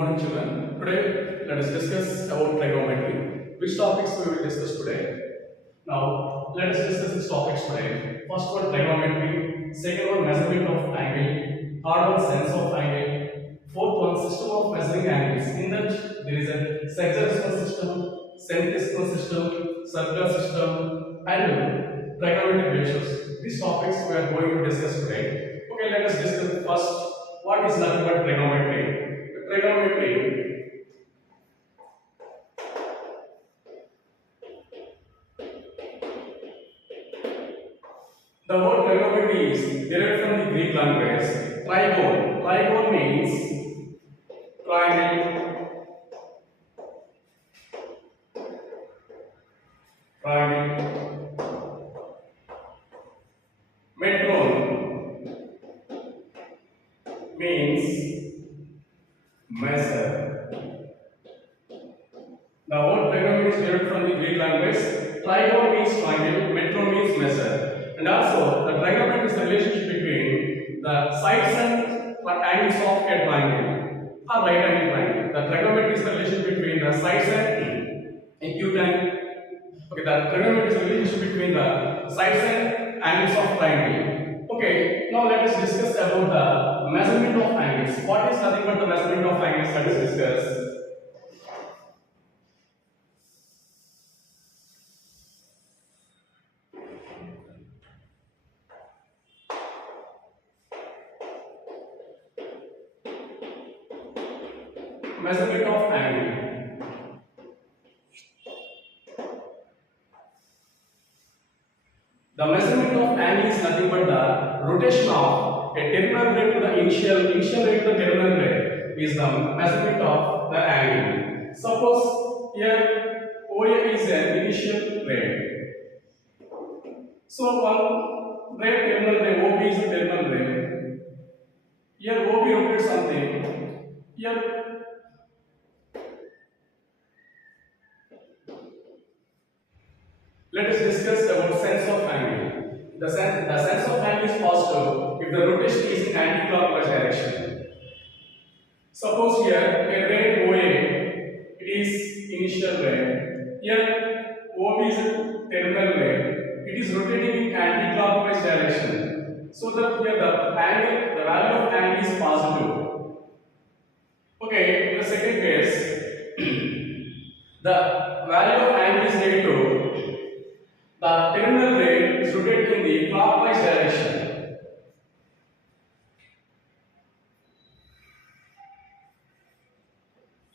morning, children. Today, let us discuss about trigonometry. Which topics we will discuss today? Now, let us discuss these topics today. First one, trigonometry. Second one, measurement of angle. Third one, sense of angle. Fourth one, system of measuring angles. In that, there is a sexagonal system, centesimal system, circular system, and trigonometric ratios. These topics we are going to discuss today. Okay, let us discuss first. What is nothing but trigonometry? Trigonometry the word trigonometry is derived from the Greek language. Trigon. Trigon means triangle. Triangle. Metron means measure. The word trigonometry is derived from the Greek language. Trigon means triangle, metron means measure. And also, the trigonometry is the relationship between the sides and angles of a triangle or right angle triangle. The trigonometry is the relationship between the sides and acute angle. Okay, the trigonometry is the relationship between the sides and angles of triangle. Okay, now let us discuss about the measurement of angles. What is nothing but the measurement of angles? Let us discuss. Measurement of angle. The measurement of angle is nothing but the rotation of a terminal ray to the initial ray to the terminal ray is the measurement of the angle. Suppose here OA is an initial ray. So one ray terminal ray OB is a terminal ray. Here OB rotates something. Here let us discuss about sense of angle. The sense of angle is positive if the rotation is in anti-clockwise direction. Suppose here a ray OA, it is initial ray. Here OB is a terminal ray. It is rotating in anti-clockwise direction. So that here the value of angle is positive. Okay, in the second case, the value of angle is negative. The terminal ray is rotating in the clockwise direction.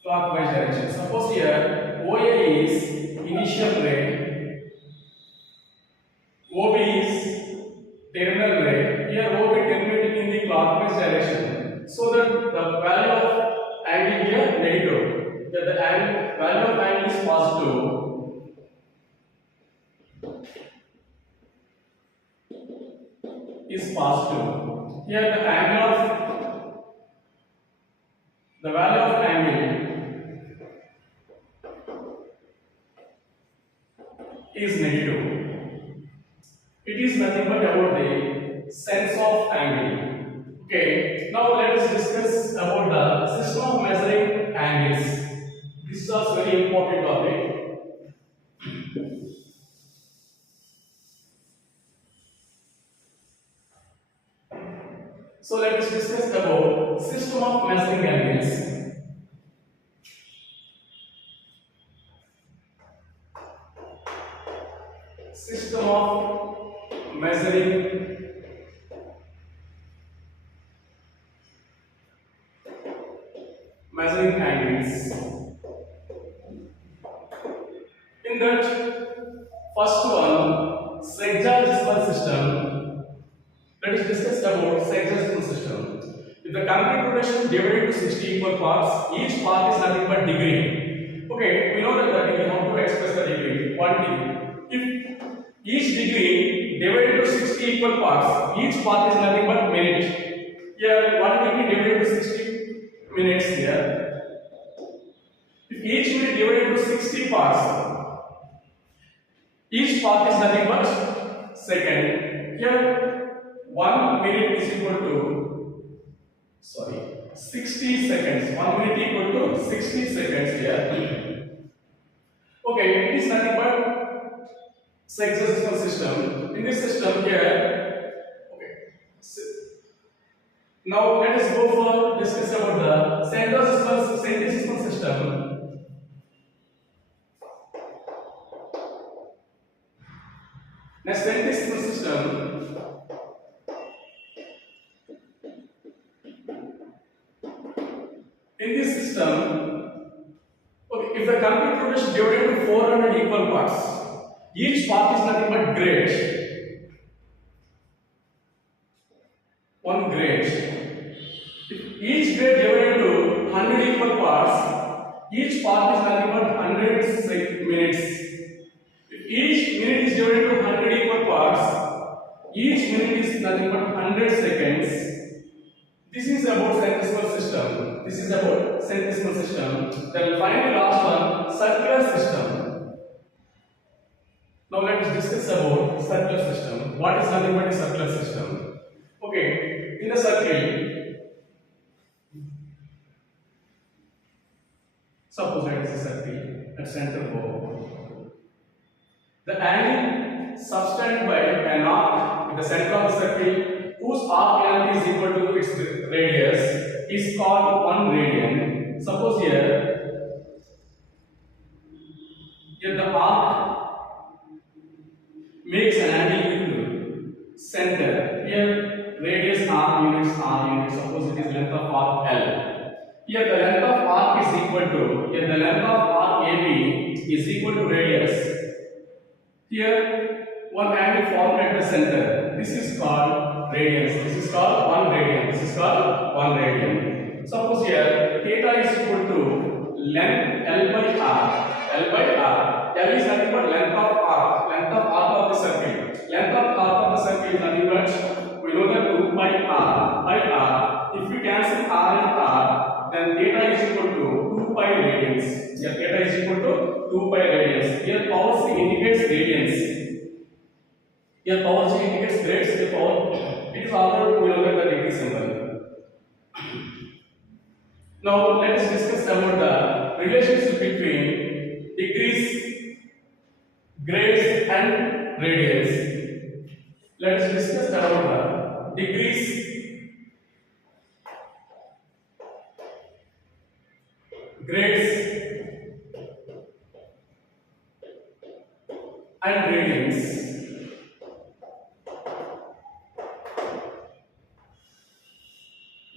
Clockwise direction. Suppose here OA is initial ray, OB is terminal ray. Here OB terminating in the clockwise direction. So that the value of angle here negative. That the value of angle is positive. Is positive. Here the value of angle is negative. It is nothing but about the sense of angle. Okay, now let us discuss about the system of measuring angles. This is a very important topic. So let us discuss about system of measuring angles. System of measuring angles. In that first one, sexagonal system. Let us discuss about sexagonal system. If the complete rotation divided into 60 equal parts, each part is nothing but degree. Okay, we know that the degree, how to express the degree? 1 degree. If each degree divided into 60 equal parts, each part is nothing but minute. Here 1 degree divided into 60 minutes here. If each minute divided into 60 parts, each part is nothing but second. Here 1 minute is equal to 60 seconds. 1 minute equal to 60 seconds here. Okay, it is nothing but sexagesimal system. In this system here, okay. Now let us go for discuss about the centesimal system. Next, centesimal system. In this system, okay, if the complete rotation is divided into 400 equal parts, each part is nothing but grade. One grade. If each grade divided into 100 equal parts, each part is nothing but 100 minutes. If each minute is divided into 100 equal parts, each minute is nothing but 100 seconds. This is about centesimal system. This is about centesimal system. Then finally last one, circular system. Now let us discuss about circular system. What is nothing but a circular system? Okay, in the circle, suppose it is a circle at center O. The angle subtended by an arc in the center of the circle whose arc length is equal to its radius is called 1 radian. Suppose here the arc makes an angle into center. Here radius r units. Suppose it is length of arc L. Here the length of arc is equal to the length of arc AB is equal to radius. Here one angle formed at the center. This is called radians. This is called 1 radian. This is called 1 radian. Suppose here theta is equal to length L by R. L is nothing but length of arc. Length of arc of the circle. Length of arc of the circle is nothing but, we know that 2 by R. If we cancel R and R, then theta is equal to 2 pi radians. Here theta is equal to 2 pi radians. Here power C indicates radians. Here power C indicates grades. Here power, it is also, we know that the degree symbol. Now let us discuss about the relationship between degrees, grades and radians. Let us discuss about the degrees, grades and radians.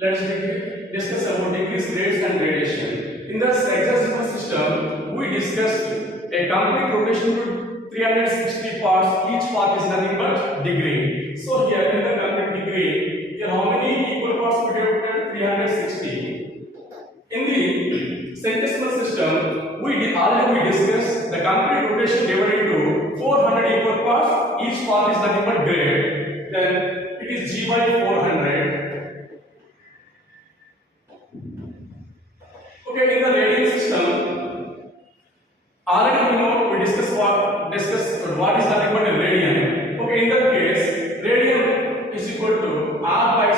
Let's discuss about degrees, grades and radiation. In the sexagesimal system, we discussed a complete rotation to 360 parts. Each part is nothing but degree. So here in the complete degree, here how many equal parts we have? 360. In the centesimal system, already discussed the complete rotation divided into 400 equal parts. Each part is nothing but grade. Then it is G by 400. Okay, in the radian system, already we discussed what is nothing but a radian. Okay, in that case, radian is equal to R by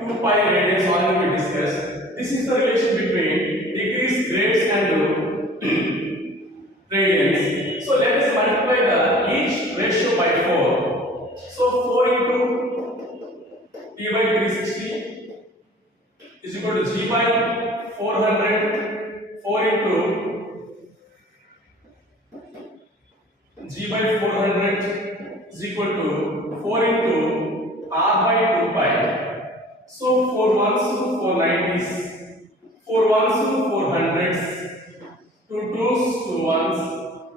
2 pi radians. Already we discussed. This is the relation between degrees, grades and radians. So let us multiply each ratio by 4. So 4 into T by 360 is equal to G by 400. 4 into G by 400 is equal to 4 into R by 2 pi. So 4 ones to 4 90s, 4 ones to 4 hundreds, 2 twos to ones.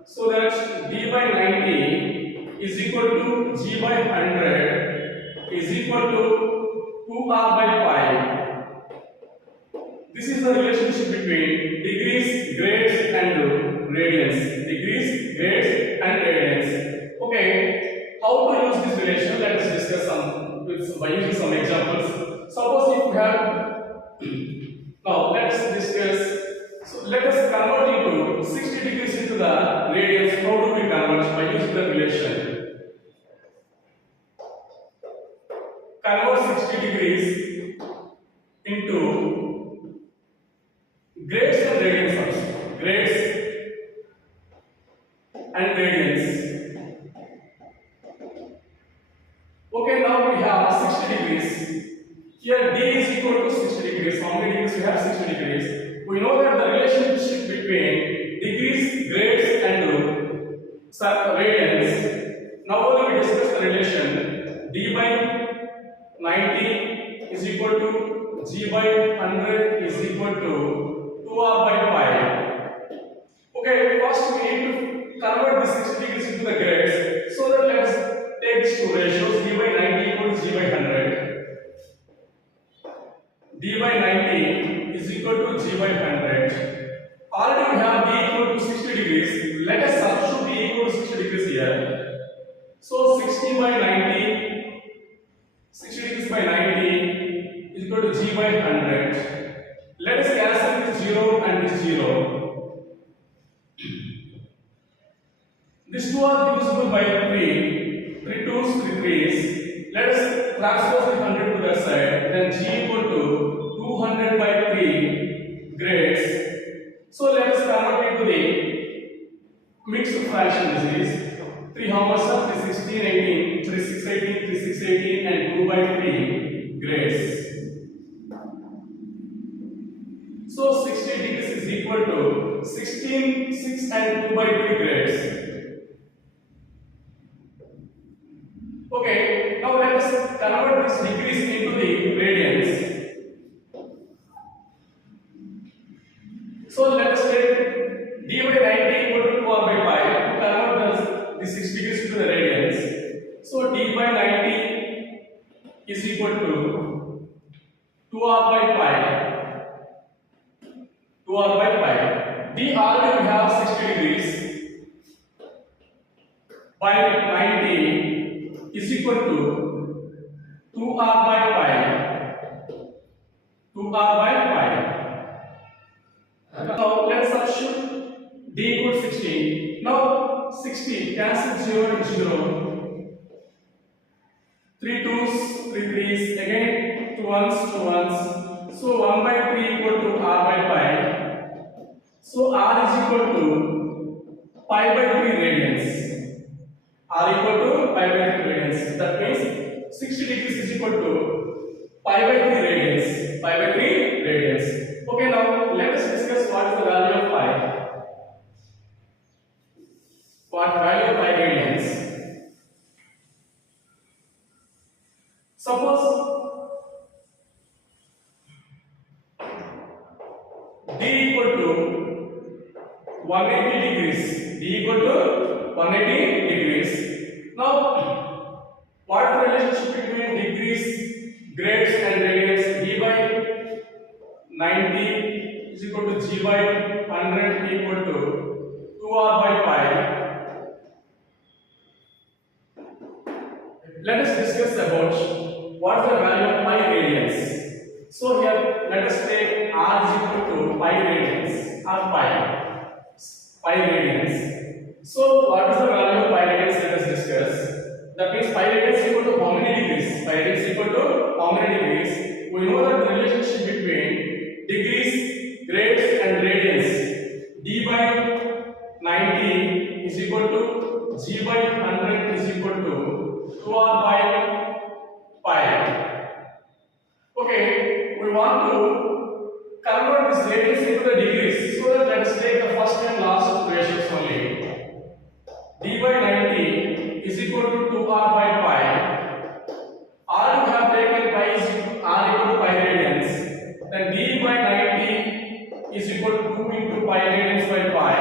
So that D by 90 is equal to G by 100 is equal to 2R by pi. This is the relationship between degrees, grades and radians. Degrees, grades and radians. Okay, how to use this relation? Let us discuss by using some examples. Suppose if we have, now let us discuss. So let us convert into 60 degrees into the radians. How do we convert? By using the relation. Convert 60 degrees Okay, first we need to convert this 60 degrees into the grades. So that let's take these two ratios. D by 90 equal to G by 100. D by 90 is equal to G by 100. Already we have D equal to 60 degrees. Let us substitute D equal to 60 degrees here. So 60 by 90, 60 degrees by 90 is equal to G by 100. Let us cancel this 0 and this 0. These two are divisible by 3. 3 twos, 3 threes. Let us transpose the 100 to that side. Then G equal to 200 by 3 grades. So let us convert it to the mixed fraction. This is 3 how much are 3 16 18 3 6 18 3 6 18 and 2 by 3 grades. So 60 degrees is equal to 16 6 and 2 by 3 grades. Okay, now let us convert this degrees into the radians. So let us take d by 90 equal to 2r by pi to convert the 6 degrees into the radians. So d by 90 is equal to 2r by pi. 2r by pi. D already we have 60 degrees by 90 is equal to 2r by pi. 2r by pi. Now let's substitute d equals 60. Now 60 cancel 0 and 0. 3 twos, 3 threes, again 2 ones, 2 ones. So 1 by 3 equal to r by pi. So r is equal to pi by 3 radians. R equal to pi by 3 radians. That means 60 degrees is equal to pi by 3 radians. Pi by 3 radians. Okay, now let us discuss what is the value of pi. What value of pi radians? Suppose d equal to 180 degrees. D equal to 180 degrees. Now, what is the relationship between degrees, grades and radians? D by 90 is equal to G by 100 equal to 2r by pi. Let us discuss about what is the value of pi radians. So here, let us take r is equal to pi radians or pi radians. So what is the value of pi radians? Let us discuss. That means pi radians equal to how many degrees? Pi radians equal to how many degrees? We know that the relationship between degrees, grades and radians. D by 90 is equal to G by 100 is equal to 2r by pi. Okay, we want to convert this radians into the degrees. So that let us take the first and last ratios only. D by 90 is equal to 2r by pi. R we have taken pi is r equal to pi radians. Then d by 90 is equal to 2 into pi radians by pi.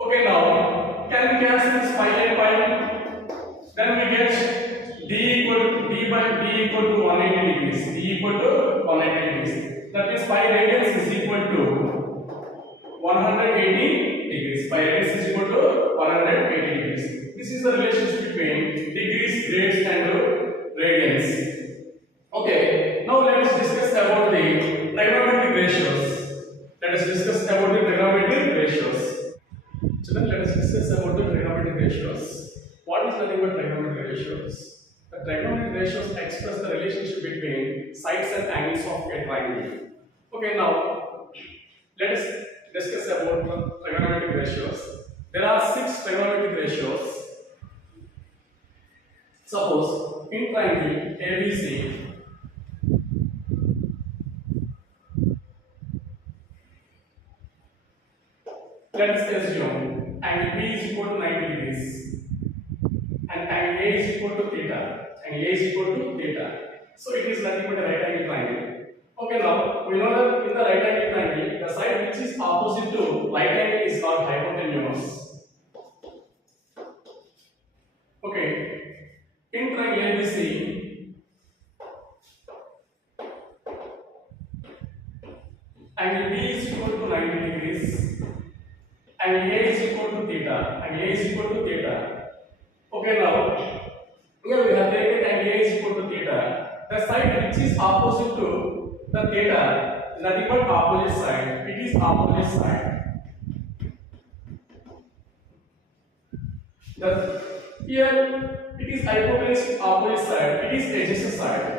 Okay, now can we cancel this pi and pi? Then we get d equal to 180 degrees. D equal to 180 degrees. That means pi radians is equal to 180 degrees. Pi radians is equal to 180 degrees. This is the relationship between degrees, grades and radians. Okay, now let us discuss about the trigonometric ratios. Let us discuss about the trigonometric ratios. Children, let us discuss about the trigonometric ratios. What is nothing but trigonometric ratios? The trigonometric ratios express the relationship between sides and angles of a triangle. Okay, now let us discuss about the trigonometric ratios. There are 6 trigonometric ratios. Suppose in triangle ABC, let us assume angle B is equal to 90 degrees and angle A is equal to theta. Angle A is equal to theta. So it is nothing but a right angle triangle. Okay, now we know that in the right angle triangle, the side which is is opposite to right angle is called hypotenuse. Okay. In triangle ABC, angle B is equal to 90 degrees. Angle A is equal to theta. Angle A is equal to theta. Okay, now here we have taken angle A is equal to theta. The side which is opposite to the theta is nothing but opposite side. It is opposite side. Here it is hypotenuse with opposite side. It is adjacent side.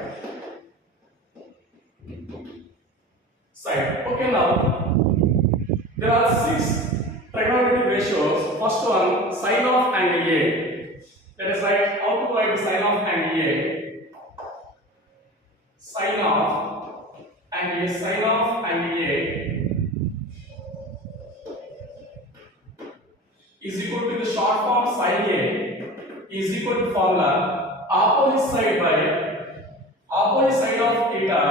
Okay, now there are 6 trigonometric ratios. First one, sine of angle A. Let us write how to write sine of angle A. Sine of angle A is equal to the short form sine A is equal to formula opposite side of theta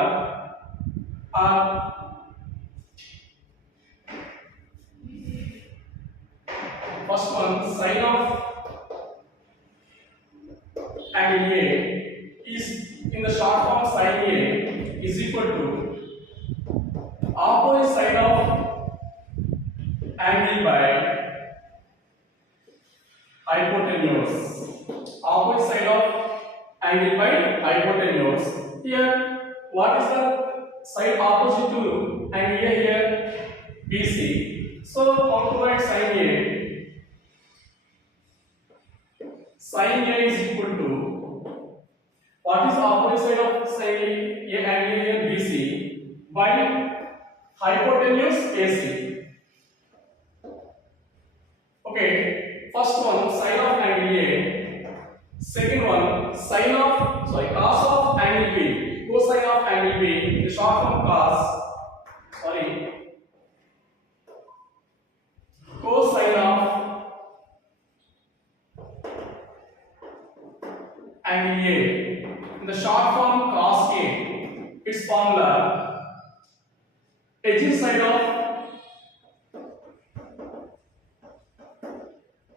first one, sine of angle A is in the short form sine A is equal to opposite side of angle by hypotenuse. Opposite side of angle by hypotenuse. Here, what is the side opposite to angle A here? BC. So, how to write sine A? Sine A is equal to, what is opposite side of sine A angle here? BC by hypotenuse AC. Okay, first one sine of angle A, second one cos of angle B, cosine of angle B, the short form cosine of angle A, in the short form cos A, its formula adjacent side of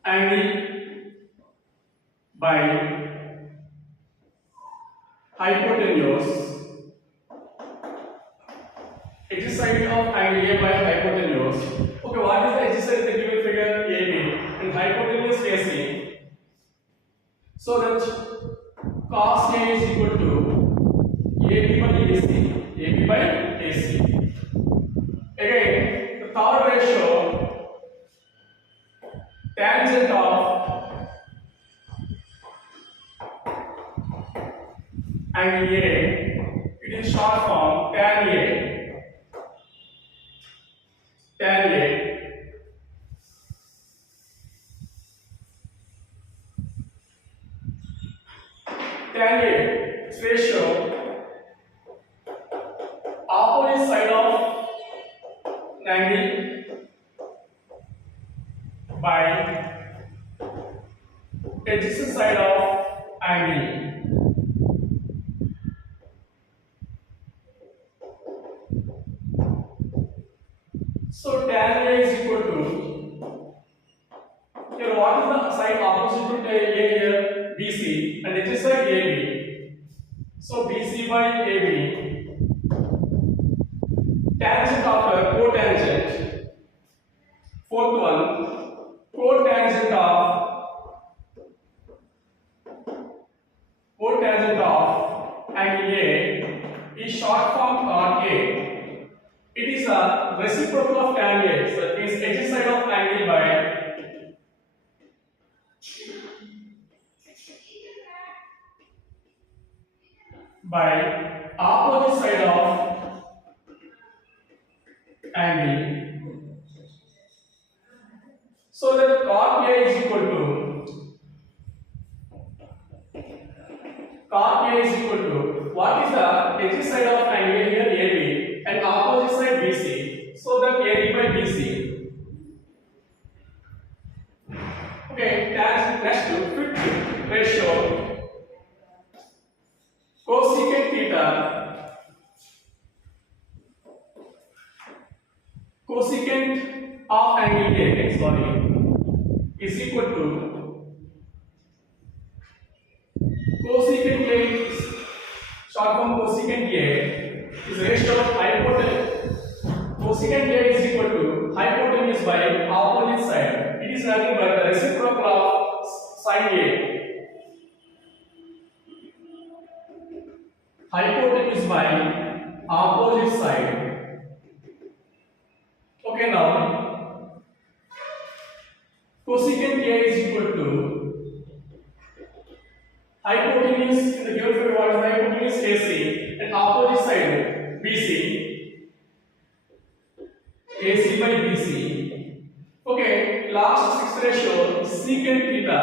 angle by hypotenuse. Adjacent side of angle A by hypotenuse. Okay, what is the adjacent side of the given figure AB and hypotenuse AC? So that cos A is equal to AB by AC. Again, the third ratio, tangent of angle A, it is short form tan A. Tan A, its ratio, opposite side of angle by adjacent side of angle. So tan A is equal to, here what is the side opposite to A here? BC, and adjacent side AB. So BC by AB, tangent after cotangent. Fourth one, cotangent of angle A is short form cot A. It is a reciprocal of tan A, so that means adjacent side of angle by opposite side of angle. So that cot A is equal to what is the adjacent side of angle here AB and opposite side BC. So that AB by BC. Okay, next to fifth ratio, cosecant cosecant of angle A, sorry, is equal to cosecant A is short form cosecant A is ratio of hypotenuse. Cosecant A is equal to hypotenuse by opposite side. It is nothing but the reciprocal of sine A. Hypotenuse by opposite side. Okay, now cosecant A is equal to hypotenuse in the given figure. What is hypotenuse? AC and opposite side BC. AC by BC. Okay, last sixth ratio secant theta.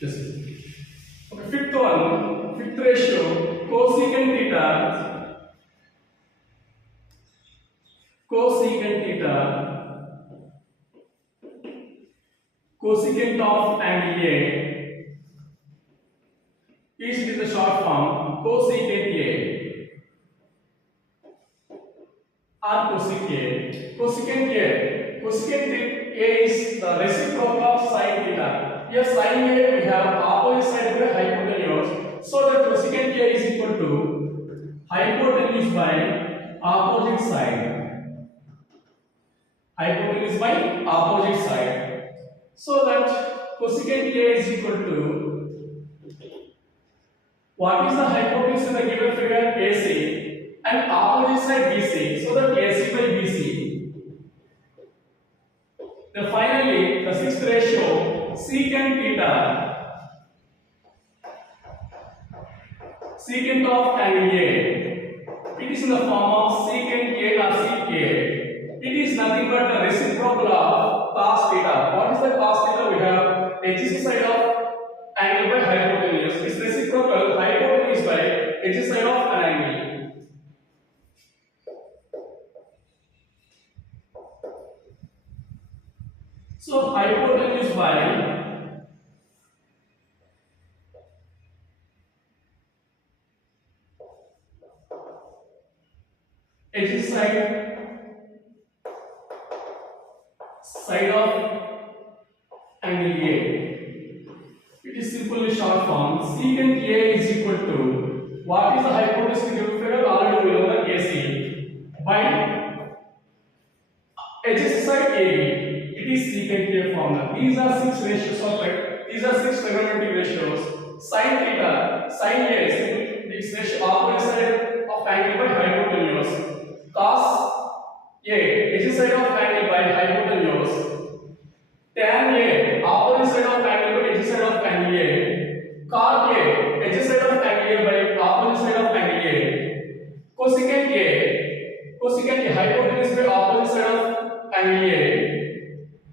Yes. Okay, fifth one, fifth ratio cosecant theta. Cosecant theta. Cosecant of angle A is in the short form cosecant A or cosec A. Cosecant A. Cosecant A is the reciprocal of sin theta. Here sin A we have opposite side by hypotenuse. So the cosecant A is equal to hypotenuse by opposite side. Hypotenuse by opposite side. So that cosecant A is equal to, what is the hypotenuse in the given figure? AC and opposite side BC. So that AC by BC. Then finally the sixth ratio secant theta. Secant of angle A. It is in the form of secant A or sec A. It is nothing but the reciprocal of cos theta. What is the cos theta? We have adjacent side of angle by hypotenuse. Its reciprocal hypotenuse by adjacent side of an angle. So hypotenuse by adjacent side of angle A. It is simply short form secant A is equal to, what is the hypotenuse in the given figure? Already we know that AC by adjacent side AB. It is secant A formula. These are six ratios of it. These are six trigonometric ratios. Sin theta, sin A, this ratio opposite side of angle by hypotenuse. Cos A, adjacent side of angle by hypotenuse. Tan A, opposite side of angle by adjacent side of angle A. Cot A, adjacent side of angle A by opposite side of angle A. Cosecant A, cosecant A, hypotenuse by opposite side of angle A.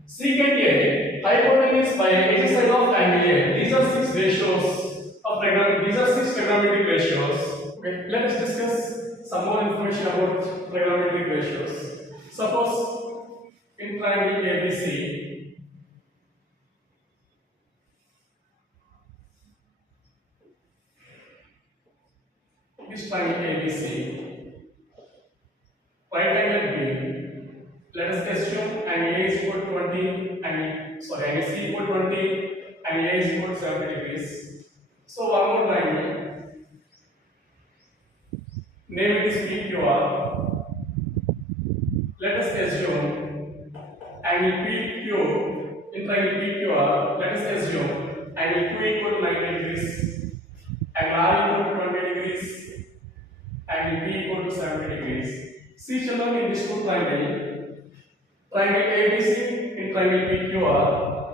Secant A, hypotenuse by adjacent side of angle A. These are six ratios of trigonometry. These are six trigonometric ratios. Okay, let us discuss some more information about trigonometric ratios. Suppose in triangle ABC, this triangle ABC, right angle B. Let us assume angle A is equal to 20, angle C equal to 20, angle A is equal to 70 degrees. So one more triangle. Name it is PQR. Let us assume angle PQ in triangle PQR. Let us assume angle Q equal to 90 degrees, angle R equal to 20 degrees, angle P equal to 70 degrees. See children, in this two triangle ABC in triangle PQR,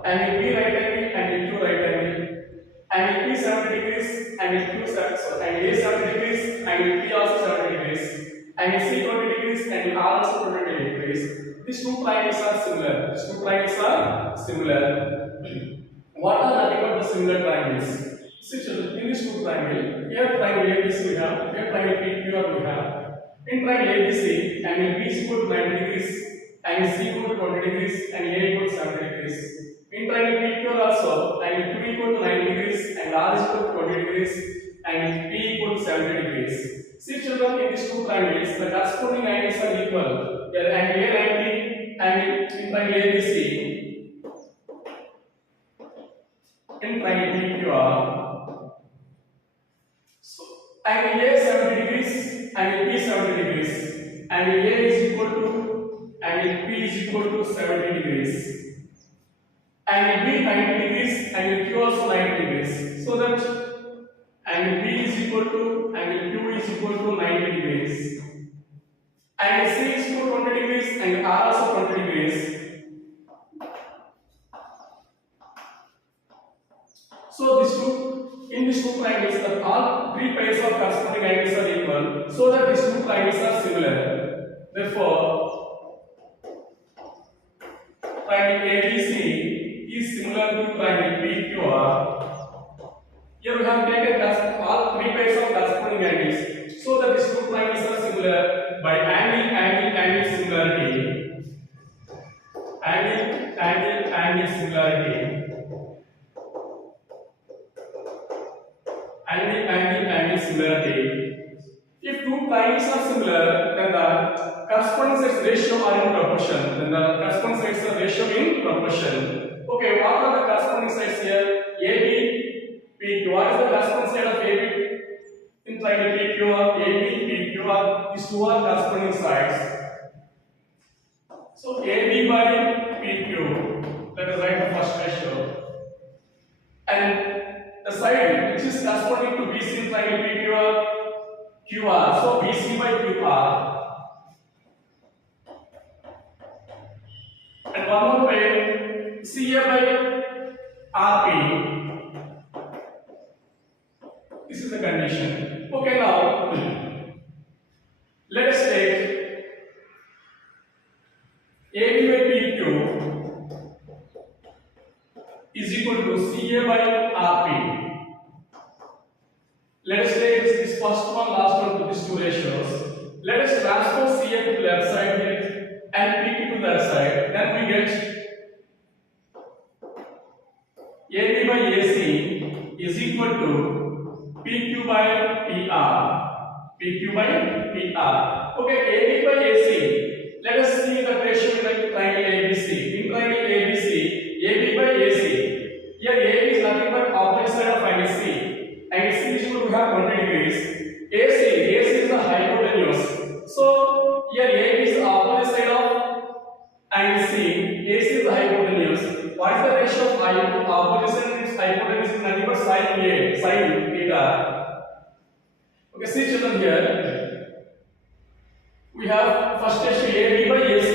angle P right angle, angle Q right angle, angle P 70 degrees, angle Q 70, so angle A 70 degrees, angle P also 70 degrees, angle C 20 degrees, angle R also 20 degrees. These two triangles are similar. What are nothing but the similar triangles? See children, in this two triangle, here triangle ABC we have, here triangle PQR we have. In triangle ABC, angle B is equal to 90 degrees, angle C equal to 20 degrees and A equal to 70 degrees. In triangle PQR also, angle Q equal to 90 degrees and R is equal to 20 degrees, angle P equal to 70 degrees. See children, in these two triangles, the corresponding angles are equal. Here angle A 90, angle in triangle ABC, in triangle PQR. So angle A 70 degrees, angle P 70 degrees, angle A is equal to angle P is equal to 70 degrees. Angle B 90 degrees, angle Q also 90 degrees. So that angle B is equal to angle Q is equal to 90 degrees. Angle C is equal to 20 degrees, angle R also 20 degrees. So these two triangles, that all three pairs of corresponding angles are equal, so that these two triangles are similar. Therefore, triangle ABC is similar to triangle PQR. Here we have taken all three pairs of corresponding angles, so that these two triangles are similar by angle similarity. Angle similarity. Angle similarity. If two triangles are similar, then the corresponding sides ratio are in proportion. Then the corresponding sides are ratio in proportion. Okay, what are the corresponding sides here? AB, PQ. What is the corresponding side of AB in triangle PQR? AB, PQR. These two are corresponding sides. So AB by PQ. Let us write the first ratio. And the side which is corresponding to BC in triangle PQR, QR. So BC by QR. And one more way, CA by RP. This is the condition. Okay, now let us take AB by PQ is equal to CA by RP. Let us take this first one, last one to these two ratios. Let us transfer CA to the left side here and PQ to the right side. Then we get AB by AC is equal to PQ by PR. PQ by PR. Okay, AB by AC. Let us see the ratio in the triangle ABC. In triangle ABC, AB by AC. Here AB is nothing but opposite side of angle C. Angle C is equal to have 20 degrees. AC is the hypotenuse. So here AB is the opposite side of angle C. AC is the hypotenuse. What is the ratio of opposite side and its hypotenuse? Is nothing but sine A, sine theta. Okay, see children here. We have first ratio AB by AC.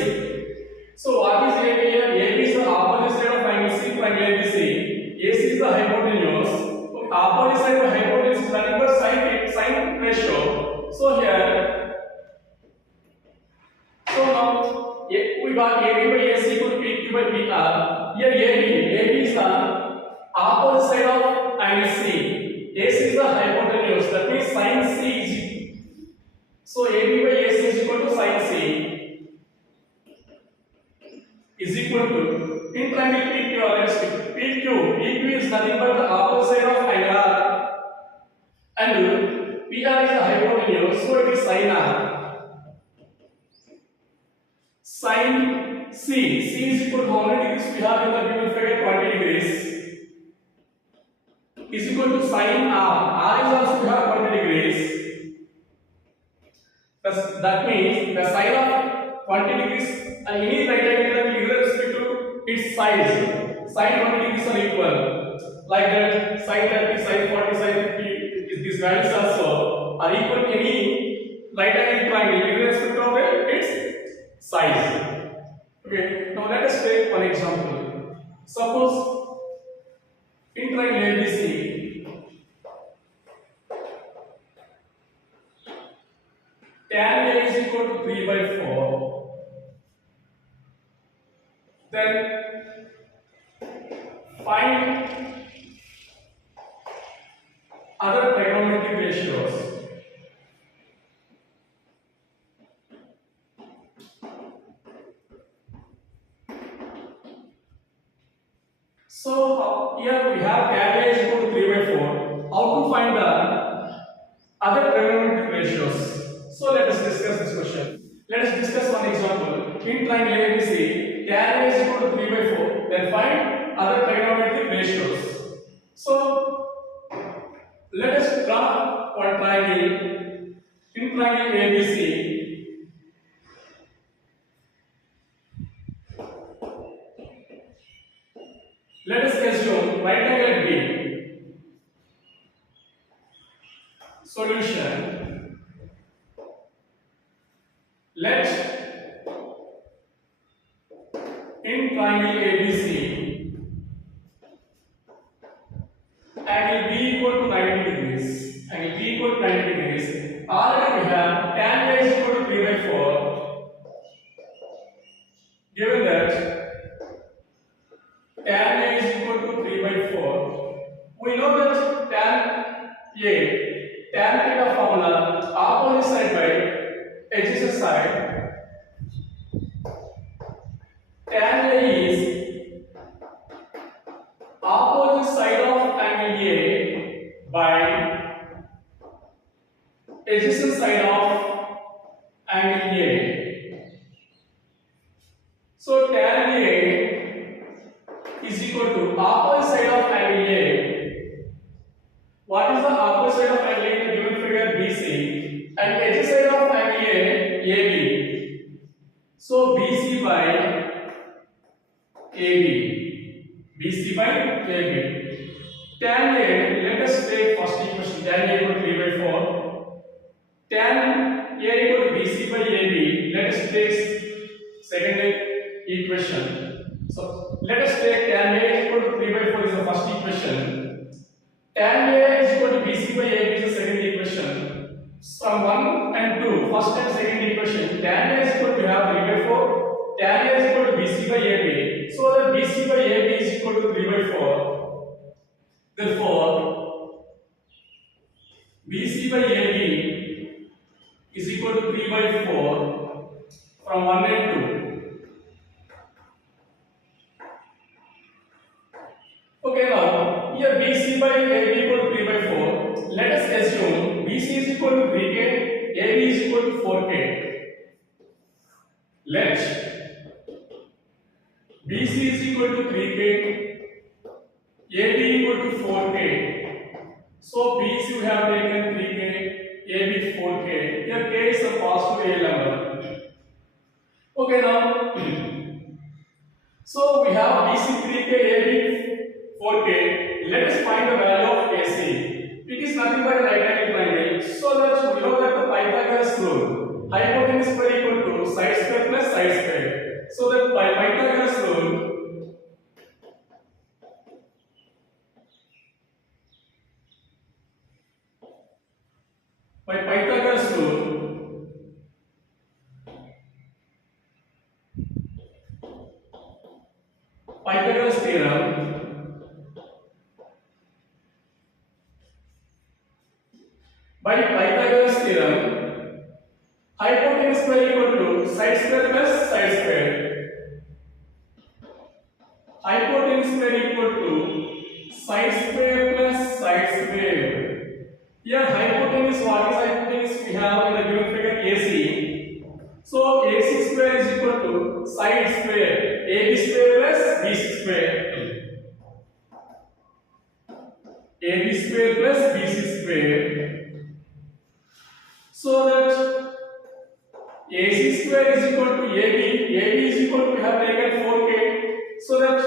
So what is AB here? AB is the opposite side of angle C, triangle ABC. AC is the hypotenuse. Opposite side of hypotenuse is nothing but sine ratio. So here, so now we got AB by AC equal to PQ by PR. Here AB is the opposite side of angle C. AC is the hypotenuse. That means sine C is, so AB by AC is equal to sine C is equal to, in triangle PQR, let's take PQ is nothing but the opposite side of angle R, and PR is the hypotenuse, so it is sine R. Sine C is equal to how many degrees we have in the given figure? 20 degrees is equal to sine R. R is also we have 20 degrees. That means the sine of 20 degrees and any right angle with respect to its size. Sine 20 degrees are equal. Like that, sine 30, sine 40, sine 50, these values also are equal to any right angle triangle with respect to its size. Okay, now let us take one example. Suppose in triangle ABC, tan A is equal to 3 by 4. Then find other trigonometric ratios. So here we have tan A is equal to 3 by 4. How to find the other trigonometric ratios? So let us discuss this question. Let us discuss one example. In triangle ABC, tan A is equal to 3 by 4. Then find other trigonometric ratios. So let us draw one triangle. In triangle ABC, let us assume right angle B. Solution. Let in triangle ABC angle B equal to 90 degrees. Angle B equal to 90 degrees. Already we have tan A is equal to 3 by 4. Given that tan A is equal to 3 by 4, we know that tan theta formula opposite side by adjacent side. Tan A is opposite side of angle A by adjacent side of angle A. So tan A is equal to opposite side of angle A. What is the opposite side of angle A in the given figure BC? And adjacent side of angle A, AB. So BC by AB. BC by AB. Tan A, let us take first equation. Tan A equal to 3 by 4. Tan A equal to BC by AB. Let us take second equation. So let us take tan A equal to 3 by 4 is the first equation. Tan A is equal to BC by AB is the second equation. From 1 and 2, first and second equation, tan A is equal to have 3 by 4. Tan A is equal to BC by AB. So that BC by AB is equal to 3 by 4. Therefore, BC by AB is equal to 3 by 4 from 1 and 2. Okay, now here BC by AB equal to 3 by 4. Let us assume BC is equal to 3K, AB is equal to 4K. Let BC is equal to 3K, AB equal to 4K. So BC we have taken 3K, AB 4K. Here K is a positive real number. Okay, now so we have BC 3K, AB 4K. Let us find the value of AC. It is nothing but a right angle triangle. So that we know that the Pythagoras rule, hypotenuse square equal to side square plus side square. So that by Pythagoras rule, Pythagoras theorem, hypotenuse square equal to side square plus side square. Hypotenuse square equal to side square plus side square. Here hypotenuse, what is hypotenuse we have in the given figure AC. So AC square is equal to side square, AB square plus BC square. AB square plus BC square. So that AC square is equal to AB. AB is equal to, we have taken 4K. So that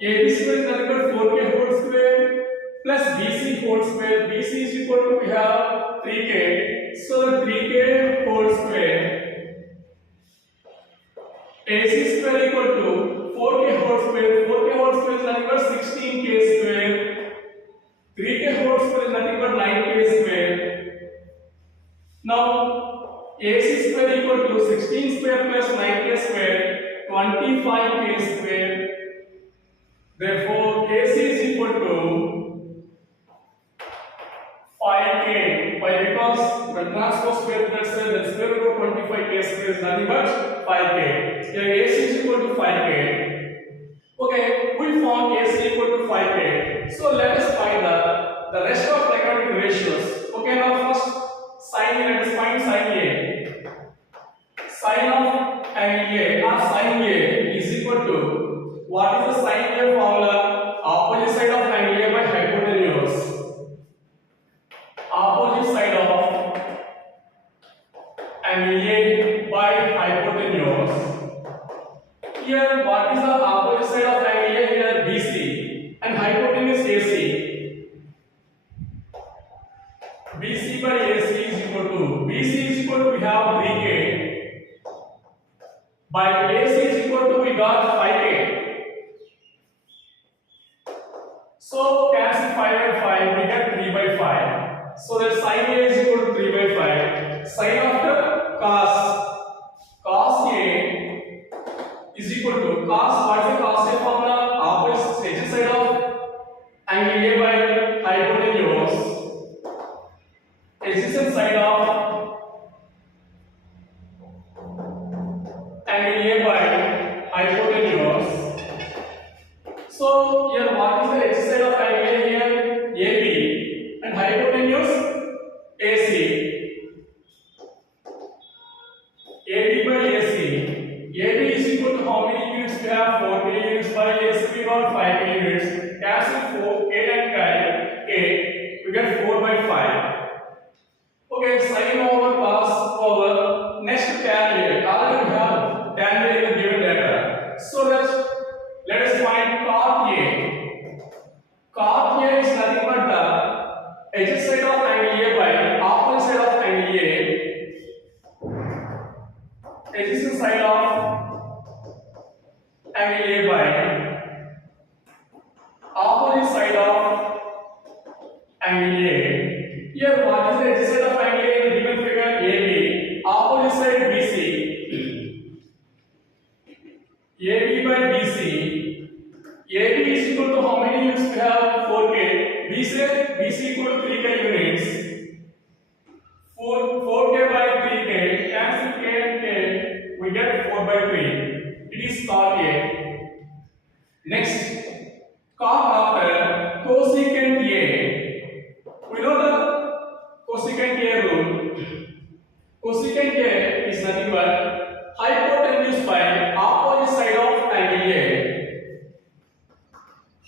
AB square is nothing but 4K whole square plus BC whole square. BC is equal to, we have 3K. So 3K whole square. AC square equal to 4K whole square. 4K whole square is nothing but 16K square. 3K whole square is nothing but 9K square. Now AC square equal to 16 square plus 9K square, 25K square. Therefore AC is equal to 5K. Why? Because the transpose square root itself, the square root of 25K square is nothing but 5K. Here AC is equal to 5K. Okay, we found AC So let us find the rest of trigonometric ratios. Okay, now first sin, let us find sin A. Sin of angle A or sin A is equal to, what is the sin A formula? Opposite side of angle A by hypotenuse. Opposite side of angle A by hypotenuse. Here, what is the opposite side of angle A? Here BC and hypotenuse AC. BC by AC is equal to, BC is equal to, we have 3K. By AC is equal to, we got 5K. So cancel 5 by 5, we get 3 by 5. So that sin A is equal to 3 by 5. Sin of the cos A is equal to, what is the cos A formula? Opposite side of angle A by hypotenuse. Adjacent side of angle A by hypotenuse. So here, what is the adjacent side of angle A here? AB and hypotenuse AC. AB by AC. AB is equal to how many units we have? 4K units. By AC we got 5K units. Cancel 4K and K. We get 4 by 5. Okay, sin over cos over next tan A. Already we have tan A in the given data. So let us find cot A. Cot A is nothing but the adjacent side of angle A by opposite side of angle A. Adjacent side of angle A by opposite side of angle A. Here, what is the adjacent side of angle A in the given figure? AB. Opposite side BC. AB by BC. AB is equal to how many units we have? 4K. BC equal to 3K units. 4K by 3K. Cancel K and K. We get 4 by 3. It is cot A. Next, cot after cosecant A. We know the cosecant A rule. Cosecant A is nothing but hypotenuse by opposite side of angle A.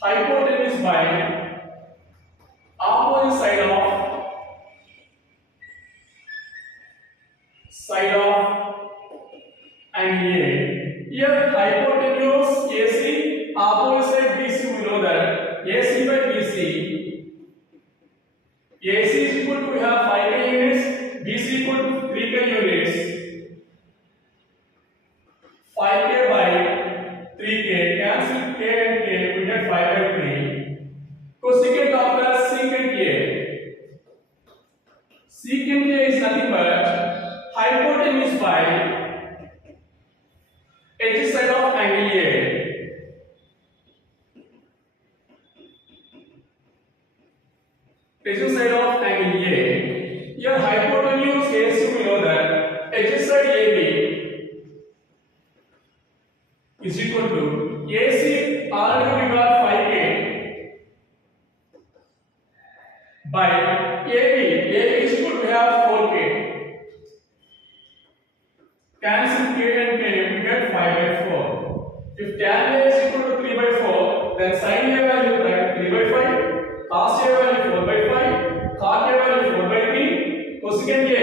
Hypotenuse by opposite side of angle A. Here hypotenuse AC, opposite side BC, we know that AC by BC. AC is equal to, we have 5K units, BC equal to 3K units. 5K by 3K, cancel K and K, we get 5 by 3. Cosecant after secant A. Secant A is nothing but hypotenuse by adjacent side of angle A. Adjacent side of angle A. Here hypotenuse AC, we know that adjacent side AB is equal to AC, already we got 5K by AB. AB is equal to, we have 4K. Cancel K and K, we get 5 by 4. If tan A is equal to 3 by 4, then sin A value write 3 by 5, cos A value 4 by 5, cot A value 4 by 3, cosecant A